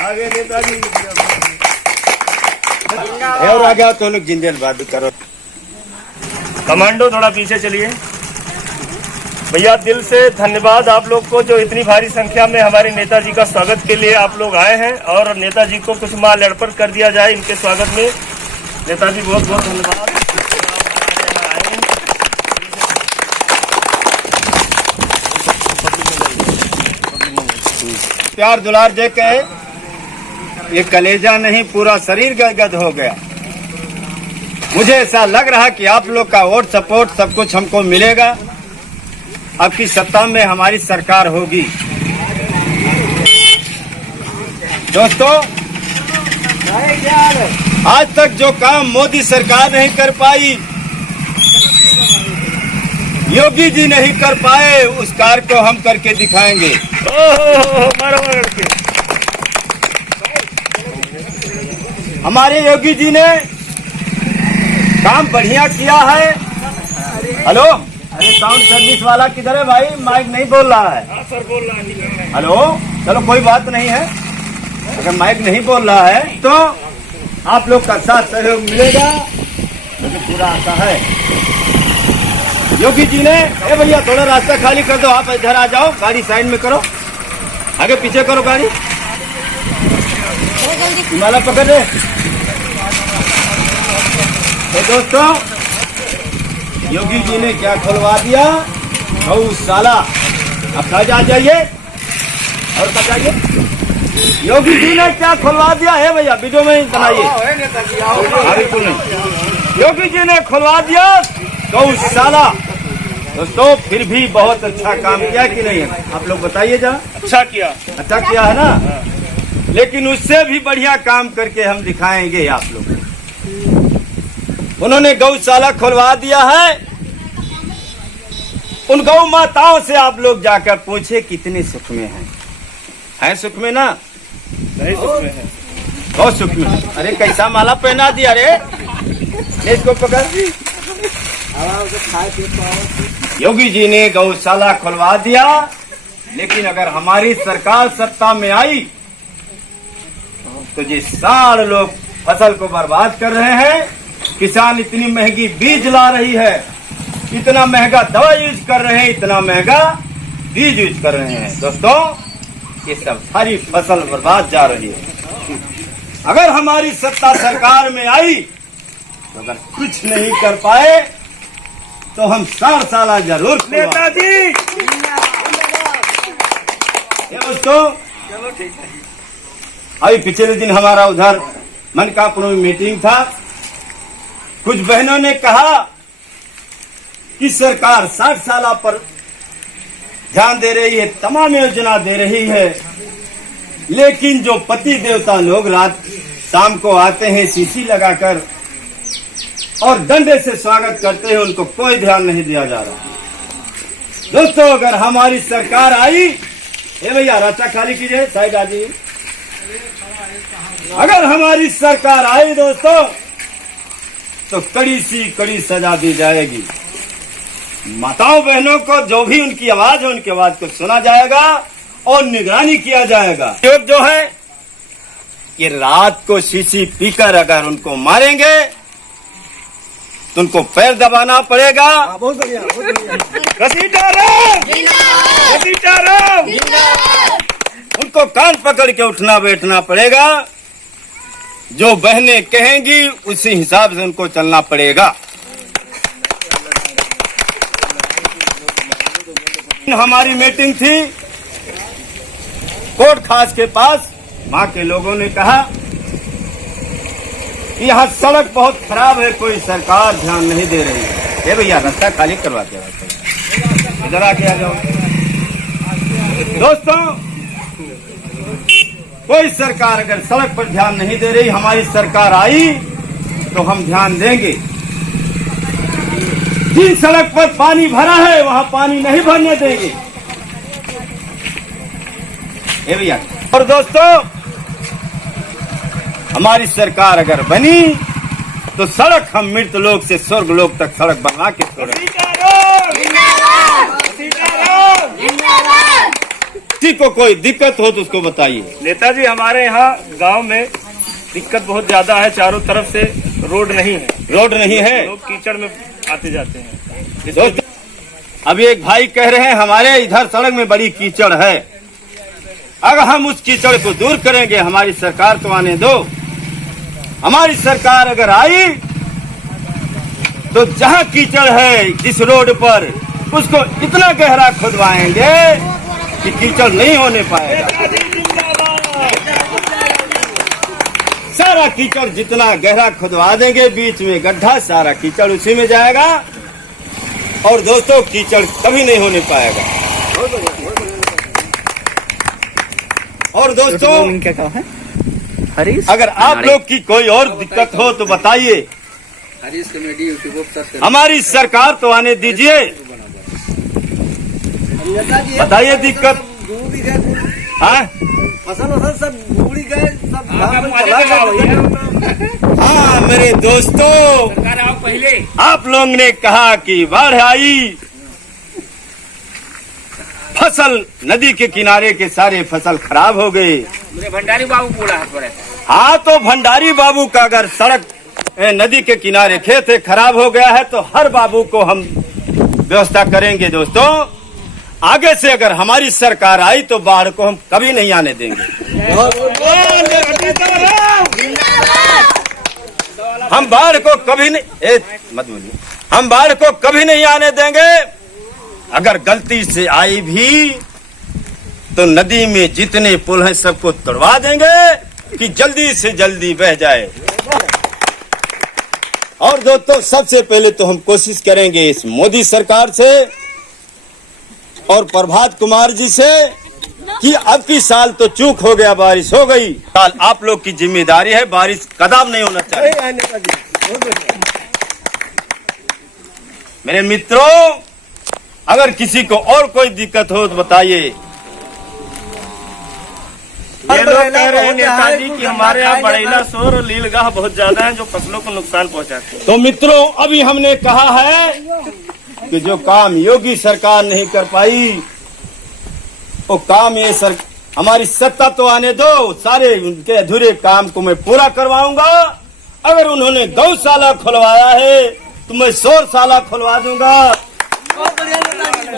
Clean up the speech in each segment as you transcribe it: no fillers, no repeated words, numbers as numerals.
आगे नेताजी और आ गया तो लोग जिंदाबाद करो। कमांडो थोड़ा पीछे चलिए। भैया दिल से धन्यवाद आप लोग को जो इतनी भारी संख्या में हमारे नेताजी का स्वागत के लिए आप लोग आए हैं और नेताजी को कुछ माल अर्पण कर दिया जाए इनके स्वागत में। नेताजी बहुत बहुत धन्यवाद। प्यार दुलार दे के ये कलेजा नहीं पूरा शरीर गदगद हो गया। मुझे ऐसा लग रहा कि आप लोग का वोट सपोर्ट सब कुछ हमको मिलेगा। अब की सत्ता में हमारी सरकार होगी। दोस्तों आज तक जो काम मोदी सरकार नहीं कर पाई, योगी जी नहीं कर पाए, उस कार्य को हम करके दिखाएंगे। हमारे योगी जी ने काम बढ़िया किया है। हेलो, अरे साउंड सर्विस वाला किधर है भाई? माइक नहीं बोल रहा है। सर बोल रहा है। हेलो, चलो कोई बात नहीं है। अगर माइक नहीं बोल रहा है तो आप लोग का साथ सहयोग मिलेगा, मुझे पूरा आशा है। योगी जी ने, ए भैया थोड़ा रास्ता खाली कर दो, आप इधर आ जाओ, गाड़ी साइड में करो, आगे पीछे करो गाड़ी, हिमालय पकड़ दे। तो दोस्तों योगी जी ने क्या खुलवा दिया? गौशाला। अब खा जाइए और बताइए योगी जी ने क्या खुलवा दिया है भैया? वीडियो में बनाइए। बिल्कुल नहीं, योगी जी ने खुलवा दिया गौशाला। दोस्तों फिर भी बहुत अच्छा काम किया कि नहीं है? आप लोग बताइए जरा। अच्छा किया है ना? लेकिन उससे भी बढ़िया काम करके हम दिखाएंगे आप लोग। उन्होंने गौशाला खुलवा दिया है। उन गौ माताओं से आप लोग जाकर पूछे कितने सुख में हैं सुख में ना? नहीं सुख में है, बहुत सुख में है। अरे कैसा माला पहना दिया रे, इसको पकड़। योगी जी ने गौशाला खुलवा दिया, लेकिन अगर हमारी सरकार सत्ता में आई तो जिस सारे लोग फसल को बर्बाद कर रहे हैं, किसान इतनी महंगी बीज ला रही है, इतना महंगा दवा यूज कर रहे हैं, इतना महंगा बीज यूज कर रहे हैं, दोस्तों ये सब सारी फसल बर्बाद जा रही है। अगर हमारी सत्ता सरकार में आई तो अगर कुछ नहीं कर पाए तो हम 4 साल जरूर। नेताजी दोस्तों अभी पिछले दिन हमारा उधर मनकापुर में मीटिंग था। कुछ बहनों ने कहा कि सरकार 60 साल पर ध्यान दे रही है, तमाम योजना दे रही है, लेकिन जो पति देवता लोग रात शाम को आते हैं सीसी लगाकर और डंडे से स्वागत करते हैं, उनको कोई ध्यान नहीं दिया जा रहा। दोस्तों अगर हमारी सरकार आई, ए भैया रास्ता खाली कीजिए, साइड आ जाइए। अगर हमारी सरकार आई दोस्तों तो कड़ी सी कड़ी सजा दी जाएगी। माताओं बहनों को जो भी उनकी आवाज है, उनकी आवाज को सुना जाएगा और निगरानी किया जाएगा। जो है कि रात को शीशी पीकर अगर उनको मारेंगे तो उनको पैर दबाना पड़ेगा। बहुत बढ़िया, घसीटाराम, उनको कान पकड़ के उठना बैठना पड़ेगा। जो बहनें कहेंगी उसी हिसाब से उनको चलना पड़ेगा। हमारी मीटिंग थी कोट खास के पास। वहां के लोगों ने कहा कि यहाँ सड़क बहुत खराब है, कोई सरकार ध्यान नहीं दे रही है। ये भैया रास्ता खाली करवा के इधर आके आ जाओ। दोस्तों कोई सरकार अगर सड़क पर ध्यान नहीं दे रही, हमारी सरकार आई तो हम ध्यान देंगे। जिन सड़क पर पानी भरा है वहां पानी नहीं भरने देंगे। ये भैया और दोस्तों हमारी सरकार अगर बनी तो सड़क हम मृत लोक से स्वर्ग लोक तक सड़क बना के छोड़ेंगे। किसी को कोई दिक्कत हो तो उसको बताइए। नेताजी, हमारे यहाँ गांव में दिक्कत बहुत ज्यादा है, चारों तरफ से रोड नहीं है। रोड नहीं है, लोग कीचड़ में आते जाते हैं। दोस्तों अभी एक भाई कह रहे हैं हमारे इधर सड़क में बड़ी कीचड़ है। अगर हम उस कीचड़ को दूर करेंगे, हमारी सरकार तो आने दो, हमारी सरकार अगर आई तो जहाँ कीचड़ है जिस रोड पर, उसको इतना गहरा खुदवाएंगे कि कीचड़ नहीं होने पाएगा। सारा कीचड़ जितना गहरा खुदवा देंगे, बीच में गड्ढा, सारा कीचड़ उसी में जाएगा और दोस्तों कीचड़ कभी नहीं होने पाएगा। और दोस्तों क्या कहा है हरीश? अगर आप लोग की कोई और दिक्कत हो तो बताइए, हरीश कॉमेडी यूट्यूब पर हमारी सरकार तो आने दीजिए। बताइए दिक्कत। हाँ फसल सब भूड़ी गए, सब हाँ मेरे दोस्तों, पहले आप लोग ने कहा कि बाढ़ आई, फसल नदी के किनारे के सारे फसल खराब हो गए। भंडारी बाबू बोला है। हाँ तो भंडारी बाबू का अगर सड़क नदी के किनारे खेत है खराब हो गया है तो हर बाबू को हम व्यवस्था करेंगे। दोस्तों आगे से अगर हमारी सरकार आई तो बाढ़ को हम कभी नहीं आने देंगे। हम बाढ़ को कभी नहीं, मत बोलिए, हम बाढ़ को कभी नहीं आने देंगे। अगर गलती से आई भी तो नदी में जितने पुल हैं सबको तोड़वा देंगे कि जल्दी से जल्दी बह जाए। और दोस्तों सबसे पहले तो हम कोशिश करेंगे इस मोदी सरकार से और प्रभात कुमार जी से कि अब की साल तो चूक हो गया, बारिश हो गई, साल आप लोग की जिम्मेदारी है, बारिश कदम नहीं होना चाहिए। मेरे मित्रों अगर किसी को और कोई दिक्कत हो तो बताइए। ये लोग कह रहे हैं नेताजी कि हमारे यहाँ बड़ैला शोर और लीलगाह बहुत ज्यादा है जो फसलों को नुकसान पहुँचाते हैं। तो मित्रों अभी हमने कहा है कि जो काम योगी सरकार नहीं कर पाई वो काम ये हमारी सत्ता तो आने दो, सारे उनके अधूरे काम को मैं पूरा करवाऊंगा। अगर उन्होंने गौशाला खुलवाया है तो मैं शौरशाला खुलवा दूंगा।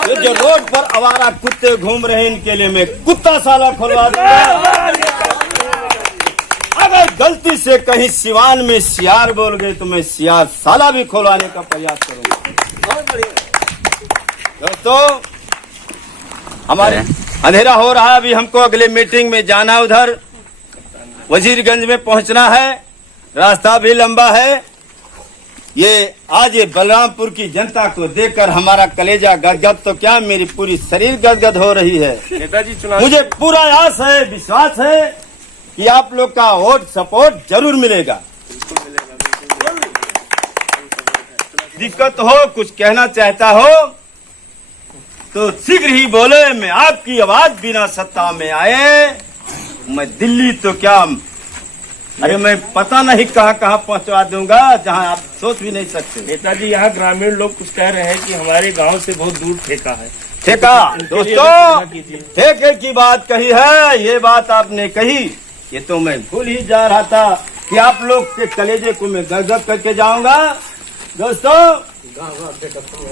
ये जो रोड पर आवारा कुत्ते घूम रहे हैं इनके लिए मैं कुत्ताशाला खुलवा दूंगा। अगर गलती से कहीं सिवान में सियार बोल गए तो मैं सियारशाला भी खुलवाने का प्रयास करूंगा। दोस्तों हमारे अंधेरा हो रहा है, अभी हमको अगले मीटिंग में जाना, उधर वजीरगंज में पहुंचना है, रास्ता भी लंबा है। ये बलरामपुर की जनता को देखकर हमारा कलेजा गदगद तो क्या मेरी पूरी शरीर गदगद हो रही है। नेताजी चुनाव मुझे पूरा आस है, विश्वास है कि आप लोग का वोट सपोर्ट जरूर मिलेगा। दिक्कत हो, कुछ कहना चाहता हो तो शीघ्र ही बोले। मैं आपकी आवाज बिना सत्ता में आए मैं दिल्ली तो क्या, अरे मैं पता नहीं कहाँ कहाँ पहुँचवा दूंगा जहाँ आप सोच भी नहीं सकते। नेताजी यहाँ ग्रामीण लोग कुछ कह रहे हैं कि हमारे गांव से बहुत दूर ठेका है। ठेका दोस्तों, ठेके की बात कही है, ये बात आपने कही, ये तो मैं भूल ही जा रहा था कि आप लोग के कलेजे को मैं गदगद करके जाऊंगा। दोस्तों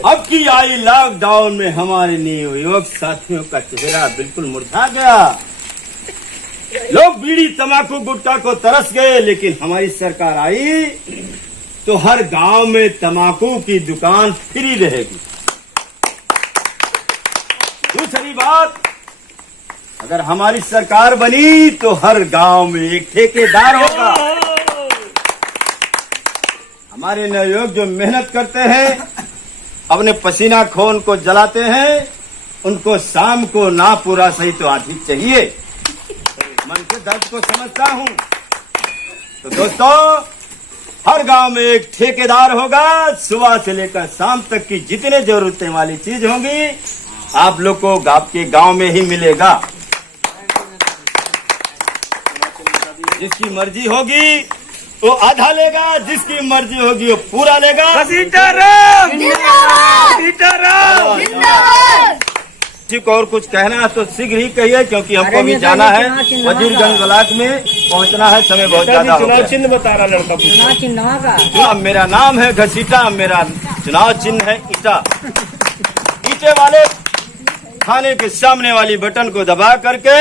अब की आई लॉकडाउन में हमारे युवक साथियों का चेहरा बिल्कुल मुरझा गया। लोग बीड़ी तंबाकू गुटखा को तरस गए, लेकिन हमारी सरकार आई तो हर गांव में तंबाकू की दुकान फ्री रहेगी। दूसरी बात, अगर हमारी सरकार बनी तो हर गांव में एक ठेकेदार होगा। हमारे नवयुवक जो मेहनत करते हैं, अपने पसीना खून को जलाते हैं, उनको शाम को ना पूरा सही तो आधी चाहिए। मन के दर्द को समझता हूँ। तो दोस्तों हर गांव में एक ठेकेदार होगा, सुबह से लेकर शाम तक की जितने जरूरतें वाली चीज होंगी आप लोग को आपके गांव में ही मिलेगा। जिसकी मर्जी होगी वो आधा लेगा, जिसकी मर्जी होगी वो पूरा लेगा। किसी को और कुछ कहना है तो शीघ्र ही कहिए, क्योंकि हमको भी जाना है वजीरगंज ब्लॉक में पहुंचना है, समय बहुत ज्यादा हो चुनाव गया। चिन्ह बता रहा लड़का पूछ चुनाव मेरा नाम है घसीटा, मेरा चुनाव चिन्ह है ईटा। ईटे वाले खाने के सामने वाली बटन को दबा करके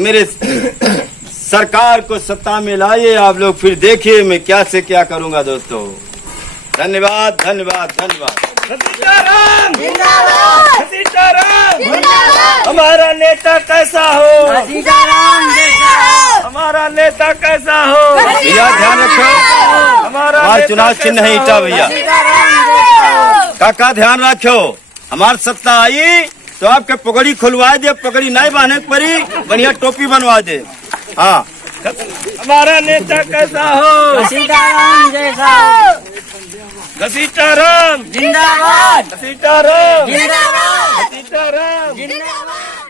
मेरे सरकार को सत्ता में लाइए आप लोग, फिर देखिए मैं क्या से क्या करूंगा दोस्तों। धन्यवाद धन्यवाद धन्यवाद। सीताराम जिंदाबाद, सीताराम जिंदाबाद। हमारा नेता कैसा हो, सीताराम जैसा हो, हमारा नेता कैसा हो, भैया ध्यान रखो, हमारा हमारा नेता चुनाव चिन्ह है कैसा ईटा हो? भैया। सीताराम जैसा हो। काका ध्यान रखो, हमारी सत्ता आई तो आपके पगड़ी खुलवा दे, पगड़ी नहीं बांधने पड़ी, बढ़िया टोपी बनवा दे। हाँ हमारा नेता कैसा हो, सीताराम जैसा हो। सीताराम जिंदाबाद, सीताराम जिंदाबाद, सीताराम जिंदाबाद।